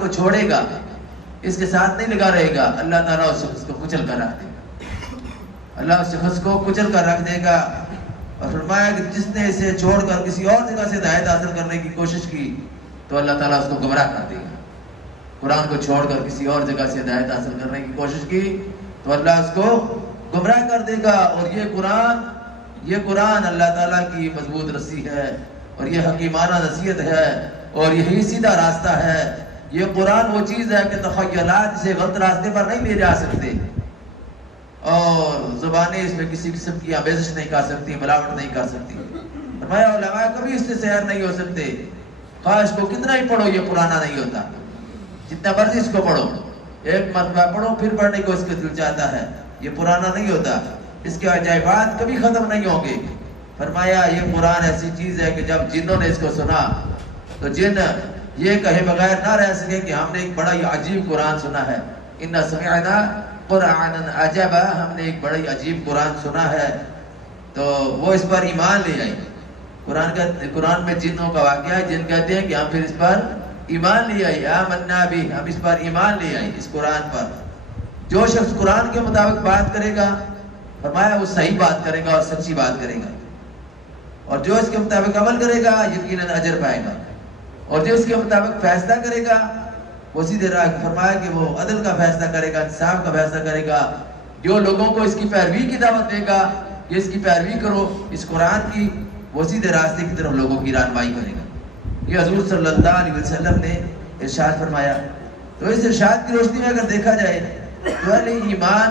کو چھوڑے گا، اس کے ساتھ نہیں لگا رہے گا، اللہ تعالیٰ اس شخص کو کچل کر رکھ دے گا، اللہ اس شخص کو کچل کر رکھ دے گا۔ اور فرمایا کہ جس نے اسے چھوڑ کر کسی اور جگہ سے ہدایت حاصل کرنے کی کوشش کی تو اللہ تعالیٰ اس کو گمراہ کر دے گا۔ قرآن کو چھوڑ کر کسی اور جگہ سے ہدایت حاصل کرنے کی کوشش کی تو اللہ اس کو گمراہ کر دے گا۔ اور یہ قرآن اللہ تعالیٰ کی مضبوط رسی ہے، اور یہ حکیمانہ نصیحت ہے، اور یہی سیدھا راستہ ہے۔ یہ قرآن وہ چیز ہے کہ تخیلات اسے غلط راستے پر نہیں لے جا سکتے، اور زبانیں اس میں کسی قسم کی آمیزش نہیں کر سکتی، ملاوٹ نہیں کر سکتی۔ فرمایا علماء کبھی اس سے سیر نہیں ہو سکتے، خواہ اس کو کتنا ہی پڑھو یہ پرانا نہیں ہوتا، جتنا مرضی اس کو پڑھو، ایک مرتبہ پڑھو پھر پڑھنے کو اس کے دل چاہتا ہے، یہ پرانا نہیں ہوتا، اس کے عجائبات کبھی ختم نہیں ہوں گے۔ فرمایا یہ قرآن ایسی چیز ہے کہ جب جنوں نے اس کو سنا تو جن یہ کہے بغیر نہ رہ سکے کہ ہم نے ایک بڑا ہی عجیب قرآن سنا ہے، اِنَّا سَمِعْنَا قُرْآنًا عَجَبًا، ہم نے ایک بڑا ہی عجیب قرآن سنا ہے، تو وہ اس پر ایمان لے آئے۔ قرآن میں جنوں کا واقعہ ہے، جن کہتے ہیں کہ ہم پھر اس پر ایمان لے آئے، آمنا بھی، ہم اس پر ایمان لے آئے، اس قرآن پر۔ جو شخص قرآن کے مطابق بات کرے گا، فرمایا وہ صحیح بات کرے گا اور سچی بات کرے گا، اور جو اس کے مطابق عمل کرے گا یقیناً اجر پائے گا، اور جو اس کے مطابق فیصلہ کرے گا وہ سیدھے راہ۔ فرمایا کہ وہ عدل کا فیصلہ کرے گا، انصاف کا فیصلہ کرے گا، جو لوگوں کو اس کی پیروی کی دعوت دے گا کہ اس کی پیروی کرو اس قرآن کی، وہ سیدھے راستے کی طرف لوگوں کی رہنمائی کرے گا۔ یہ حضور صلی اللہ علیہ وسلم نے ارشاد فرمایا۔ تو اس ارشاد کی روشنی میں اگر دیکھا جائے تو اہل ایمان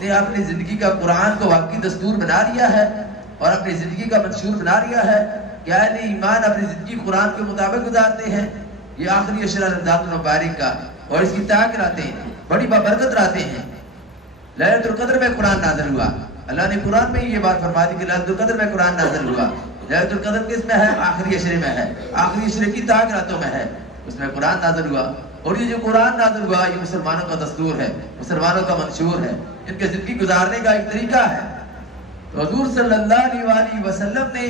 نے اپنی زندگی کا قرآن کو واقعی دستور بنا لیا ہے اور اپنی زندگی کا منشور بنا لیا ہے کہ اہل ایمان اپنی زندگی قرآن کے مطابق گزارتے ہیں۔ یہ آخری عشرہ رمضان المبارک کا اور اس کی طاعت کراتے ہیں، بڑی بابرکت رہتے ہیں۔ لیلۃ القدر میں قرآن نازل ہوا، اللہ نے قرآن میں یہ بات فرما دی کہ لیلۃ القدر میں قرآن نازل ہوا۔ لیلۃ القدر کس میں ہے؟ آخری عشرے میں ہے، آخری عشرے کی طاعت راتوں میں ہے، اس میں قرآن نازل ہوا۔ اور یہ جو قرآن نازل ہوا یہ مسلمانوں کا دستور ہے، مسلمانوں کا منشور ہے، ان کے زندگی گزارنے کا ایک طریقہ ہے۔ تو حضور صلی اللہ علیہ وسلم نے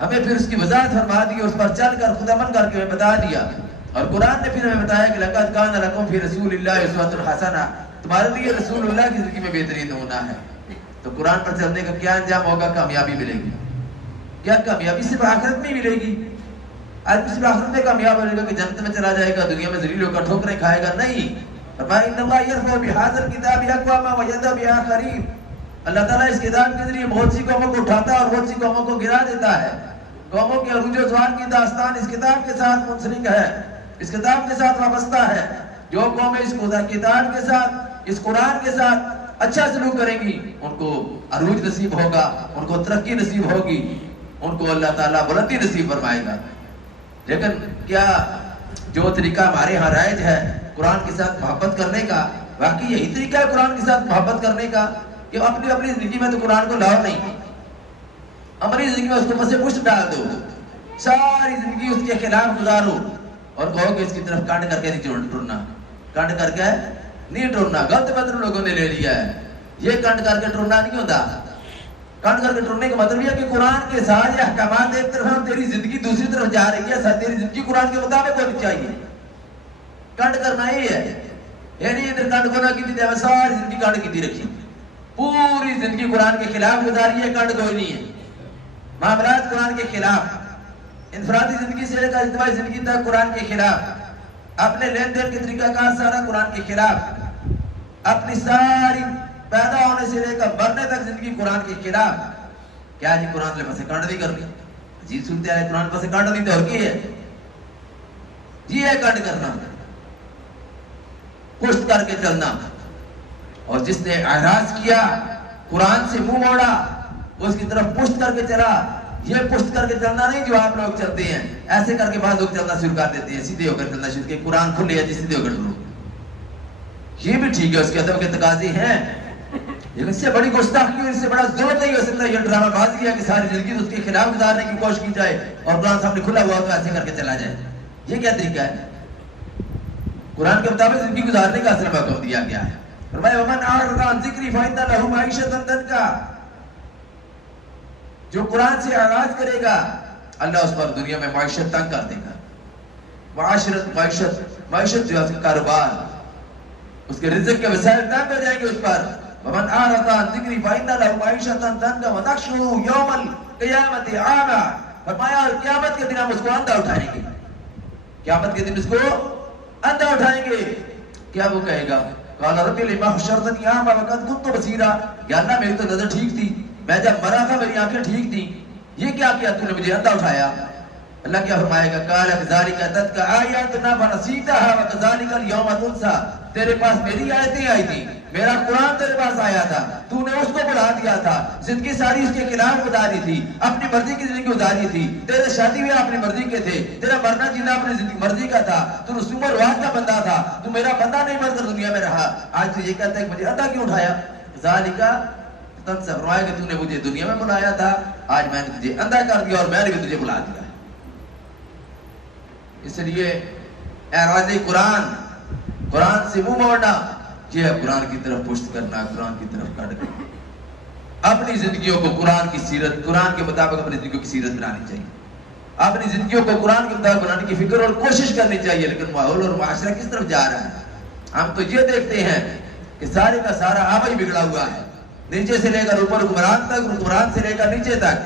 ہمیں پھر اس کی وضاحت فرما دی، اس پر چل کر خود عمل کر کے ہمیں بتا دیا، اور قرآن نے پھر ہمیں بتایا کہ لَقَدْ كَانَ لَكُمْ فِي رَسُولِ اللَّهِ أُسْوَةٌ حَسَنَةٌ، تمہارے لیے رسول اللہ کی زندگی میں بہترین نمونہ ہے۔ تو قرآن پر چلنے کا کیا انجام ہوگا؟ کامیابی ملے گی۔ کیا کامیابی صرف آخرت میں ملے گی؟ آدمی صرف آخرت میں کامیاب ہوگا کہ جنت میں چلا جائے گا، دنیا میں ذلیل ہو کر ٹھوکریں کھائے گا؟ نہیں۔ فرمایا إِنَّ اللَّهَ يَرْفَعُ بِهَٰذَا الْكِتَابِ أَقْوَامًا وَيَضَعُ بِآخَرِينَ، اللہ تعالیٰ اس کتاب کے ذریعے بہت سی قوموں کو اٹھاتا ہے اور بہت سی قوموں کو گرا دیتا ہے۔ قوموں کے عروج و زوال کی داستان اس کتاب کے ساتھ منسلک ہے، اس کتاب کے ساتھ وابستہ ہے۔ جو قومیں اس کتاب کے ساتھ، اس قرآن کے ساتھ اچھا سلوک کریں گی ان کو عروج نصیب ہوگا، ان کو ترقی نصیب ہوگی، ان کو اللہ تعالیٰ بلندی نصیب فرمائے گا۔ لیکن کیا جو طریقہ ہمارے ہاں رائج ہے قرآن کے ساتھ محبت کرنے کا، واقعی یہی طریقہ ہے قرآن کے ساتھ محبت کرنے کا کہ اپنی زندگی میں تو قرآن کو لاؤ نہیں، ہماری زندگی میں اس کو پسے پشت ڈال دو، ساری زندگی اس کے خلاف گزارو اور کہو کہ اس کی طرف کانڈ کر کے نہیں ٹرنا، کانڈ کر کے نہیں ٹرنا۔ غلط مطلب لوگوں نے لے لیا ہے، یہ کانڈ کر کے ٹرنا نہیں ہوتا۔ کانڈ کر کے ٹرنے کا مطلب یہ ہے کہ قرآن کے سارے احکامات ایک طرف ہیں اور تیری زندگی دوسری طرف جا رہی ہے، تیری زندگی قرآن کے مطابق ہونی چاہیے۔ کانڈ کرنا یہ ہے، یعنی ادھر کانڈ کونا کی تھی جب ساری زندگی کانڈ کی تھی رکھی، پوری زندگی قرآن کے خلاف گزاری ہے، کانڈ کوئی نہیں ہے، معاملات قرآن کے خلاف، انفرادی زندگی سے لے کر اجتماعی زندگی تک قرآن کے خلاف، اپنے لین دین کے طریقہ کار سارا قرآن کے خلاف، اپنی ساری پیدا ہونے سے لے کر مرنے تک زندگی قرآن کے خلاف۔ کیا جی قرآن لے پسے کانڈ نہیں کرنی؟ جی سنتے آئے قرآن پسے کانڈ نہیں تو اور کی ہے؟ جی ہے کانڈ کرنا، پشت کر کے چلنا۔ اور جس نے اعراض کیا، قرآن سے منہ موڑا، اس کی طرف پشت کر کے چلا۔ یہ پشت کر کے چلنا نہیں جو آپ لوگ چلتے ہیں، ایسے کر کے بعض لوگ چلنا شروع کر دیتے ہیں، سیدھے ہو کر چلنا شروع کہ قرآن کھلے ہے جی سیدھے ہو کر چلو، یہ بھی ٹھیک ہے، اس کے ادب کے تقاضے ہیں، لیکن اس سے بڑی گستاخی اور اس سے بڑا ظلم نہیں ہو سکتا یہ ڈرامہ بازی ہے کہ ساری زندگی اس کے خلاف گزارنے کی کوشش کی جائے اور قرآن سامنے کھلا ہوا تو ایسے کر کے چلا جائے۔ یہ کیا طریقہ ہے؟ قرآن کے مطابق زندگی گزارنے کا اصل حکم دیا گیا ہے۔ فرمایا وَمَنْ أَعْرَضَ عَنْ ذِكْرِي فَإِنَّ لَهُ مَعِيشَةً ضَنْكًا، جو قرآن سے اعراض کرے گا اللہ اس پر دنیا میں معیشت تنگ کر دے گا۔ معاشرت معیشت جو ہے اس کا کاروبار، اس کے رزق کے وسائل تنگ ہو جائیں گے اس پر. ومن اعرض عن ذکری فإن له معیشۃ ضنکا ونحشره یوم القیامۃ اعمی. فرمایا قیامت کے دن ہم اس کو اندھا اٹھائیں گے، قیامت کے دن اس کو اندھا اٹھائیں گے. کیا وہ کہے گا؟ قال رب لما حشرتنی اعمی وقد كنت بصیرا. یا اللہ میری تو نظر ٹھیک تھی، میں جب مرا تھا میری آنکھیں ٹھیک تھی، یہ کیا کیا تو نے مجھے اندھا اٹھایا؟ اللہ کیا فرمائے گا؟ قال كذلك اتتك آیاتنا فنسیتها وكذلك اليوم تنسى. تیرے پاس میری آیتیں آئی تھی، میرا قرآن تیرے پاس آیا تھا، تو نے اس کو بلا دیا تھا، زندگی ساری اس کے خلاف گزاری تھی، اپنی مرضی کی زندگی گزاری تھی. تیرے شادی بھی اپنی مرضی کے تھے، تیرا مرنا جینا اپنی زندگی مرضی کا تھا، تو رسوم الواحد کا بندہ تھا، تو میرا بندہ نہیں بن کر دنیا میں رہا. آج تو یہ کہتا ہے کہ مجھے اندھا کیوں اٹھایا؟ ذالک تنسى. فرمایا کہ تو نے مجھے دنیا میں بلایا تھا، آج میں نے تجھے اندھا کر دیا اور میں نے بھی تجھے بلا دیا. اس لیے اعراض قرآن سے منہ موڑنا یہ ہے قرآن کی طرف پشت کرنا، قرآن کی طرف کٹ کرنا. اپنی زندگیوں کو قرآن کی سیرت، قرآن کے مطابق اپنی زندگیوں کی سیرت بنانی چاہیے، اپنی زندگیوں کو قرآن کے مطابق بنانے کی فکر اور کوشش کرنی چاہیے. لیکن ماحول اور معاشرہ کس طرف جا رہا ہے؟ ہم تو یہ دیکھتے ہیں کہ سارے کا سارا آب ہی بگڑا ہوا ہے، نیچے سے لے کر اوپر حکمران تک، حکمران سے لے کر نیچے تک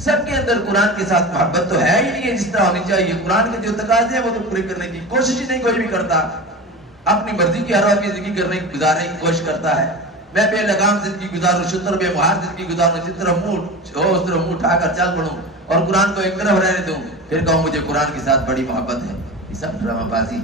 سب کے اندر قرآن کے ساتھ محبت تو ہے ہی نہیں ہے جس طرح ہونی چاہیے. قرآن کے جو تقاضے ہیں وہ تو پورے کرنے کی کوشش ہی نہیں کوئی بھی کرتا، اپنی مرضی کی ہر وقت زندگی کرنے کی گزارنے کی کوشش کرتا ہے. میں بے لگام زندگی گزاروں، شتر بے مہار زندگی گزاروں، جس طرح منہ ہو اس طرح منہ اٹھا کر چل پڑوں اور قرآن کو ایک طرف رہنے دوں، پھر کہوں مجھے قرآن کے ساتھ بڑی محبت ہے. یہ سب ڈرامہ بازی.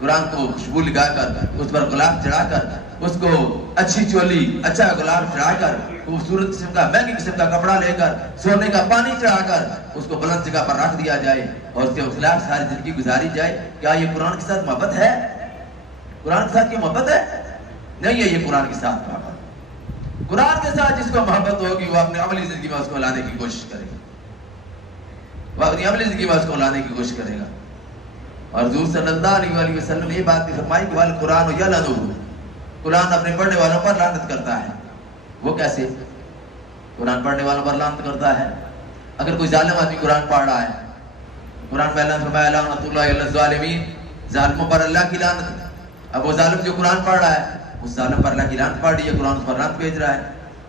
قرآن کو خوشبو لگا کر، اس پر گلاب چڑھا کر، اس کو اچھی چولی، اچھا گلاب چڑھا کر، خوبصورت قسم کا مہنگی قسم کا کپڑا لے کر، سونے کا پانی چڑھا کر اس کو بلند جگہ پر رکھ دیا جائے اور اس کے خلاف ساری زندگی گزاری جائے. کیا یہ قرآن کے ساتھ محبت ہے؟ قرآن کے ساتھ یہ محبت ہے؟ نہیں ہے یہ قرآن کے ساتھ محبت. قرآن کے ساتھ جس کو محبت ہوگی وہ اپنی عملی زندگی میں اس کو لانے کی کوشش کرے گا، وہ اپنی عملی زندگی میں اس کو لانے کی کوشش کرے گا. اور حضور صلی اللہ علیہ وسلم نے یہ بات بھی فرمائی کہ والقرآن یلعنہ، قرآن اپنے پڑھنے والوں پر لعنت کرتا ہے. وہ کیسے؟ قرآن پڑھنے والوں پر لعنت کرتا ہے. اگر کوئی ظالم آدمی قرآن پڑھ رہا ہے، قرآن میں اللہ نے فرمایا لعنت اللہ علی الظالمین، ظالموں پر اللہ کی لعنت. اب وہ ظالم جو قرآن پڑھ رہا ہے اس ظالم پر اللہ کی لعنت پڑھ رہی ہے، قرآن اس پر لعنت بھیج رہا ہے.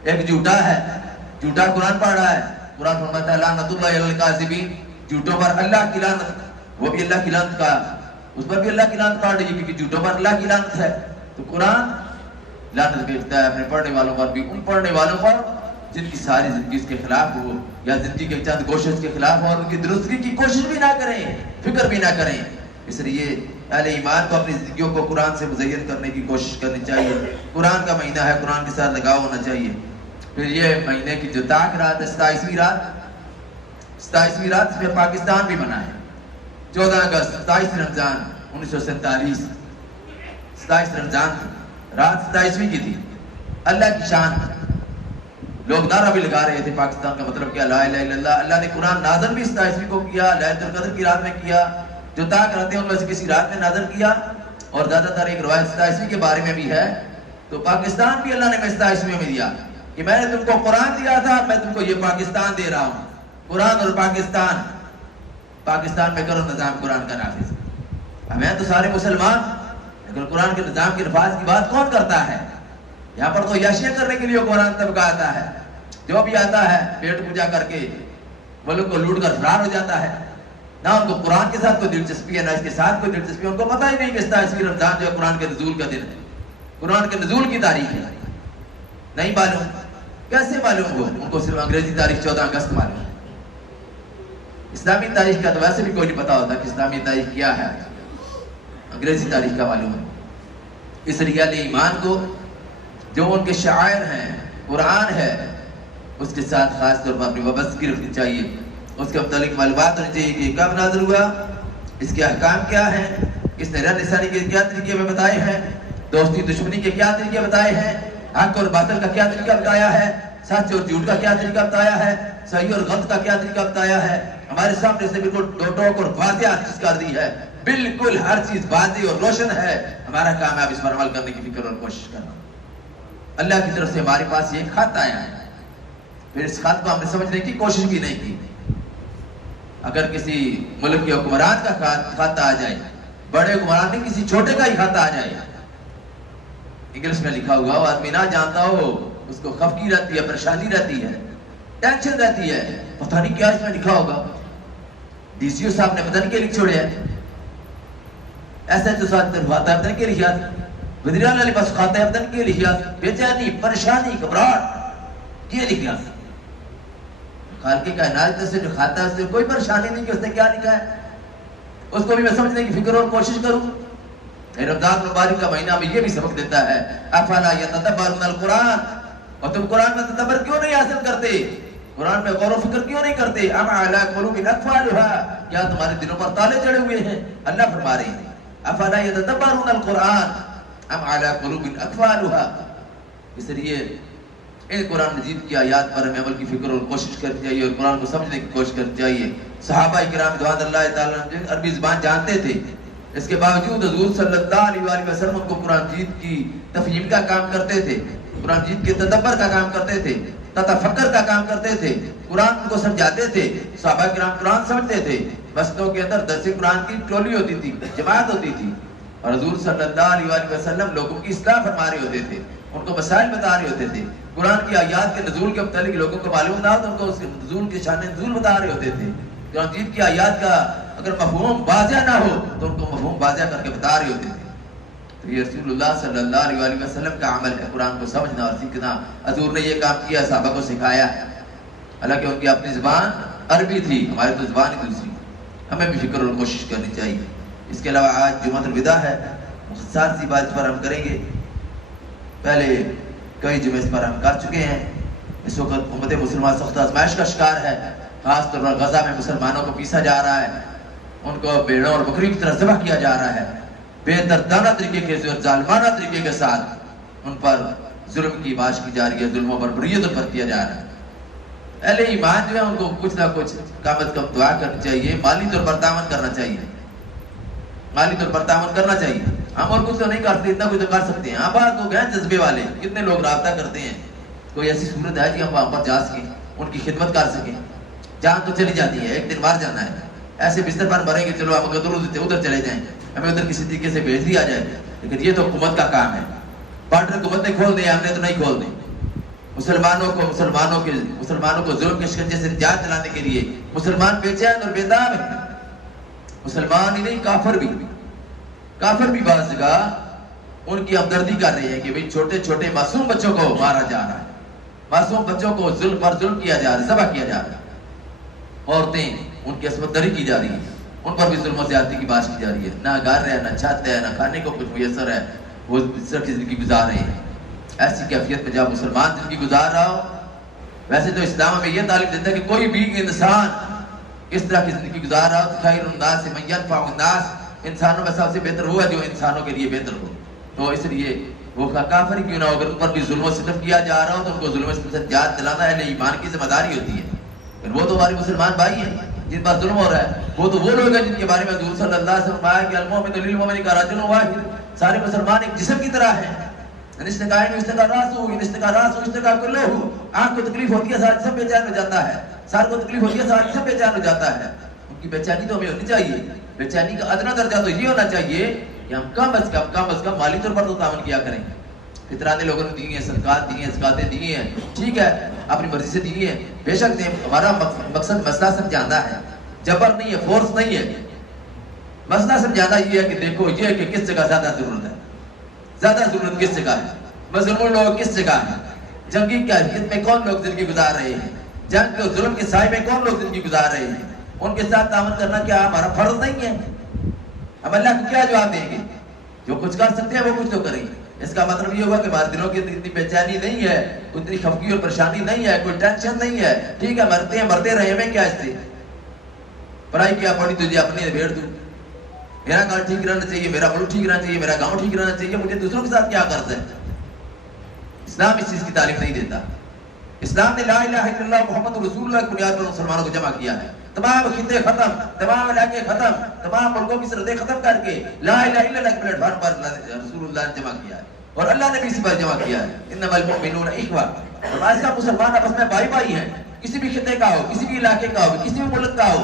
ایک جھوٹا ہے، جھوٹا قرآن پڑھ رہا ہے، قرآن فرماتا ہے لعنت اللہ علی الکاذبین، جھوٹوں پر اللہ کی لعنت. وہ بھی اللہ کی لعنت کا، اس پر بھی اللہ کی لعنت پڑھ رہی ہے کیونکہ جھوٹوں پر اللہ کی لعنت ہے. تو قرآن لعنت بھیجتا ہے اپنے پڑھنے والوں پر بھی، ان پڑھنے والوں پر جن کی ساری زندگی اس کے خلاف ہو یا زندگی کے چند گوشے اس کے خلاف ہو اور ان کی درستگی کی کوشش بھی نہ کریں، فکر بھی نہ کریں. اس لیے اہل ایمان کو اپنی زندگیوں کو قرآن سے مزین کرنے کی کوشش کرنی چاہیے. قرآن کا مہینہ ہے، قرآن کے ساتھ لگاؤ ہونا چاہیے. پھر یہ مہینے کی جو تاک رات ہے 27ویں رات، اس میں پاکستان بھی منا ہے. 14 اگست 27 رمضان 1947، 27 رمضان رات 27ویں کی تھی. اللہ کی شان. لوگ نعرہ بھی لگا رہے تھے پاکستان کا مطلب کیا؟ لا الہ الا اللہ. اللہ نے قرآن نازل بھی 27ویں کو کیا، لیلۃ القدر کی رات میں کیا، جو تاک رہتے ہیں ان میں سے کسی رات میں نازل کیا. اور زیادہ تر ایک روایت 27ویں کے بارے میں بھی ہے. تو پاکستان بھی اللہ نے 27ویں میں دیا کہ میں نے تم کو قرآن دیا تھا، میں تم کو یہ پاکستان دے رہا ہوں. قرآن اور پاکستان میں کرو نظام قرآن کا نافذ. ہمیں تو سارے مسلمان، لیکن قرآن کے نظام کے نفاذ کی بات کون کرتا ہے؟ یہاں پر تو یاشیاں کرنے کے لیے قرآن طبقہ آتا ہے، جو بھی آتا ہے پیٹ پوجا کر کے ملک کو لوٹ کر فرار ہو جاتا ہے. نہ ان کو قرآن کے ساتھ کوئی دلچسپی ہے، نہ اس کے ساتھ کوئی دلچسپی ہے. ان کو پتہ ہی نہیں کہ 27 رمضان جو ہے قرآن کے نزول کا دن ہے، قرآن کے نزول کی تاریخ ہے. نہیں معلوم. کیسے معلوم ہو؟ ان کو صرف انگریزی تاریخ 14 اگست معلوم ہے. اسلامی تاریخ کا تو ویسے بھی کوئی نہیں پتا ہوتا کہ اسلامی تاریخ کیا ہے، انگریزی تاریخ کا معلوم ہے. اس لیے اہل ایمان کو جو ان کے شعائر ہیں، قرآن ہے، اس کے ساتھ خاص طور پر اپنی وابستگی رکھنی چاہیے. اس کے متعلق معلومات ہونی چاہیے کہ یہ کب نازل ہوا، اس کے احکام کیا ہیں، اس نے رہن سہنے کے کیا طریقے میں بتائے ہیں، دوستی دشمنی کے کیا طریقے بتائے ہیں، حق اور باطل کا کیا طریقہ بتایا ہے، سچ اور جھوٹ کا کیا طریقہ بتایا ہے، صحیح اور غلط کا کیا طریقہ بتایا ہے. ہمارے سامنے سے بالکل ٹوک اور واضح چیز کر دی ہے، بالکل ہر چیز واضح اور روشن ہے. ہمارا کام ہے اب اس پر عمل کرنے کی فکر اور کوشش کرنا. اللہ کی طرف سے ہمارے پاس یہ خط آیا ہے، پھر اس خط کو ہم نے سمجھنے کی کوشش بھی نہیں کی. اگر کسی ملک کے حکمران کا کھاتا آ جائے، بڑے حکمران نہیں کسی چھوٹے کا ہی کھاتا آ جائے، انگلش میں لکھا ہوا ہو، آدمی نہ جانتا ہو، اس کو خفگی رہتی ہے، پریشانی رہتی ہے، ٹینشن رہتی ہے، پتہ نہیں کیا اس میں لکھا ہوگا، ڈی سی او صاحب نے پتہ نہیں کیا لکھ چھوڑے ہیں، ایسا جو ساتھ تنخواہ ہے پتہ نہیں کیا لکھا، وزیر اعلیٰ علی پاس کھاتا ہے پتہ نہیں کیا لکھا، بے چینی، پریشانی، گھبراہٹ، یہ لکھا۔ خالق کائنات سے جو کھاتا ہے اس سے کوئی پریشانی نہیں کہ اس نے کیا لکھا ہے، اس کو بھی میں سمجھنے کی فکر اور کوشش کروں۔ رمضان مبارک کا مہینہ میں یہ بھی سبق دیتا ہے، افلا یتدبرون القرآن، اور تم قرآن میں تدبر کیوں نہیں حاصل کرتے، قرآن میں غور و فکر کیوں نہیں کرتے، ام علی قلوب اقفالها، کیا تمہارے دلوں پر تالے چڑھے ہوئے ہیں؟ اللہ فرما رہے ہیں افلا یتدبرون القرآن ام علی قلوب اقفالها۔ اس لیے ان قرآن مجید کی آیات پر ہمیں عمل کی فکر اور کوشش کرنی چاہیے اور قرآن کو سمجھنے کی کوشش کرنی چاہیے۔ صحابہ کرام رضوان اللہ تعالیٰ عنہ عربی زبان جانتے تھے، اس کے باوجود حضور صلی اللہ علیہ وسلم ان کو قرآن مجید کی تفہیم کا کام کرتے تھے، قرآن مجید کے تدبر کا کام کرتے تھے، تفکر کا کام کرتے تھے، قرآن کو سمجھاتے تھے۔ صحابہ کرام قرآن سمجھتے تھے، مسجدوں کے اندر درس قرآن کی ٹولی ہوتی تھی، جماعت ہوتی تھی، اور حضور صلی اللہ علیہ وسلم لوگوں کی اصلاح فرما رہے ہوتے تھے، ان کو مسائل بتا رہے ہوتے تھے، قرآن کی آیات کے نزول کے متعلق لوگوں کو معلوم نہ ہو تو ان کو اس کے نزول کے شان نزول بتا رہے ہوتے تھے۔ قرآن مجید کی آیات کا اگر مفہوم واضح نہ ہو تو ان کو مفہوم واضح کر کے بتا رہے ہوتے تھے۔ تو یہ رسول اللہ صلی اللہ علیہ وسلم کا عمل ہے، قرآن کو سمجھنا اور سیکھنا۔ حضور نے یہ کام کیا، صحابہ کو سکھایا، حالانکہ ان کی اپنی زبان عربی تھی، ہماری تو زبان ہی دوسری۔ ہمیں بھی فکر اور کوشش کرنی چاہیے۔ اس کے علاوہ آج جمعۃ الوداع ہے، مختصر سی بات پر ہم کریں گے۔ پہلے کئی جمعے اس پر ہم کر چکے ہیں۔ اس وقت امت مسلمان سخت آزمائش کا شکار ہے، خاص طور پر غزہ میں مسلمانوں کو پیسا جا رہا ہے، ان کو بھیڑوں اور بکری کی طرح ذبح کیا جا رہا ہے، بے دردانہ طریقے کے اور ظالمانہ طریقے کے ساتھ ان پر ظلم کی باش کی جا رہی ہے، ظلموں پر بریتوں پر کیا جا رہا ہے۔ اہل ایمان جو ہے ان کو کچھ نہ کچھ کم از کم دعا کرنی چاہیے، مالی طور پر تعاون کرنا چاہیے، مالی طور پر تعاون کرنا چاہیے۔ ہم اور کچھ تو نہیں کرتے، اتنا کچھ تو کر سکتے ہیں۔ ہاں بعض لوگ ہیں جذبے والے، کتنے لوگ رابطہ کرتے ہیں، کوئی ایسی صورت ہے کہ ہم وہاں پر جا سکیں، ان کی خدمت کر سکیں۔ جان تو چلی جاتی ہے، ایک دن مار جانا ہے، ایسے بستر پر مریں گے، چلو ہم ادھر چلے جائیں، ہمیں ادھر کسی طریقے سے بھیج دیا جائے، لیکن یہ تو حکومت کا کام ہے۔ بارڈر حکومت نے کھول دیا، ہم نے تو نہیں کھول دیں۔ مسلمانوں کو ظلم کے شکنجے سے نجات دلانے کے لیے مسلمان بے چین اور بیدار ہیں۔ مسلمان ہی نہیں، کافر بھی بعض جگہ ان کی ہمدردی کر رہے ہیں کہ بھئی چھوٹے چھوٹے معصوم بچوں کو مارا جا رہا ہے، معصوم بچوں کو ظلم پر ظلم کیا جا رہا ہے، ذبح کیا جا رہا ہے، عورتیں ان کی عصمت دری کی جا رہی ہے، ان پر بھی ظلم و زیادتی کی باش کی جا رہی ہے، نہ گھر ہے، نہ چھت ہے، نہ کھانے کو کچھ میسر ہے، وہ اس طرح کی زندگی گزار رہے ہیں۔ ایسی کیفیت میں جب مسلمان زندگی گزار رہا ہو، ویسے تو اسلام ہمیں یہ تعلیم دیتا ہے کہ کوئی بھی انسان اس طرح کی زندگی گزار رہا ہو، خیر الناس من ينفع الناس، انسانوں میں سب سے بہتر ہوا جو انسانوں کے لیے بہتر ہو۔ تو اس لیے وہ کافر ہی کیوں نہ ہو، اگر ان پر بھی ظلم و ستم کیا جا رہا ہو تو ان کو ظلم و ستم سے نجات دلانا اہل ایمان کی ذمہ داری ہوتی ہے۔ پھر وہ تو ہمارے مسلمان بھائی ہیں جن پر ظلم ہو رہا ہے، وہ تو وہ لوگ ہیں جن کے بارے میں حضور صلی اللہ علیہ وسلم کہا کہ المؤمن للمؤمن كرجل واحد، سارے مسلمان ایک جسم کی طرح ہیں۔ آنکھ کو تکلیف ہوتی ہے سارا جسم بے چین ہو جاتا ہے، سار کو تکلیف ہوتی ہے سارا جسم بے چین ہو جاتا ہے۔ ان کی بے چینی تو ہمیں ہونی چاہیے، بے چینی کا ادنا درجہ تو یہ ہونا چاہیے کہ ہم کم از کم مالی طور پر تو تعاون کیا کریں۔ فطرانے لوگوں نے دی ہیں، صدقات دی ہیں، زکاتیں دی ہیں، ٹھیک ہے، اپنی مرضی سے دی ہیں، بے شک دیں۔ ہمارا مقصد مسئلہ سمجھانا ہے، جبر نہیں ہے، فورس نہیں ہے۔ مسئلہ سمجھانا یہ ہے کہ دیکھو یہ کہ کس جگہ زیادہ ضرورت ہے، زیادہ ضرورت کس جگہ ہے، مظلوم لوگ کس جگہ ہیں، جنگی کیفیت میں کون لوگ زندگی گزار رہے ہیں، جنگ کے ظلم کے سائے میں کون لوگ زندگی گزار رہے ہیں، ان کے ساتھ تعاون کرنا کیا ہمارا فرض نہیں ہے؟ ہم اللہ کو کیا جواب دیں گے؟ جو کچھ کر سکتے ہیں وہ کچھ تو کریں۔ اس کا مطلب یہ ہوا کہ ہمارے دلوں کی اتنی بے چینی نہیں ہے، اتنی خفگی اور پریشانی نہیں ہے، کوئی ٹینشن نہیں ہے، ٹھیک ہے، مرتے ہیں مرتے رہے، ہمیں کیا اس سے؟ پڑھائی کیا پڑھی تجھے اپنی بھیڑ دوں، میرا گھر ٹھیک رہنا چاہیے، میرا ملک ٹھیک رہنا چاہیے، میرا گاؤں ٹھیک رہنا چاہیے، مجھے دوسروں کے ساتھ کیا کرتا ہے؟ اسلام اس چیز کی تعلیم نہیں دیتا۔ اسلام نے لا الہ الا اللہ محمد رسول اللہ کی بنیاد پر مسلمانوں کو جمع کیا ہے، تمام خطے ختم، تمام علاقے ختم، تمام ملکوں کی سرحدیں ختم کر کے لا الہ الا اللہ کے پلیٹ فارم پر رسول اللہ نے جمع کیا ہے، اور اللہ نے بھی اسی پر جمع کیا ہے۔ انما المؤمنون اخوہ، فرمایا اس کا مسلمان آپس میں بھائی بھائی ہیں، کسی بھی خطے کا ہو، کسی بھی علاقے کا ہو، کسی بھی ملک کا ہو،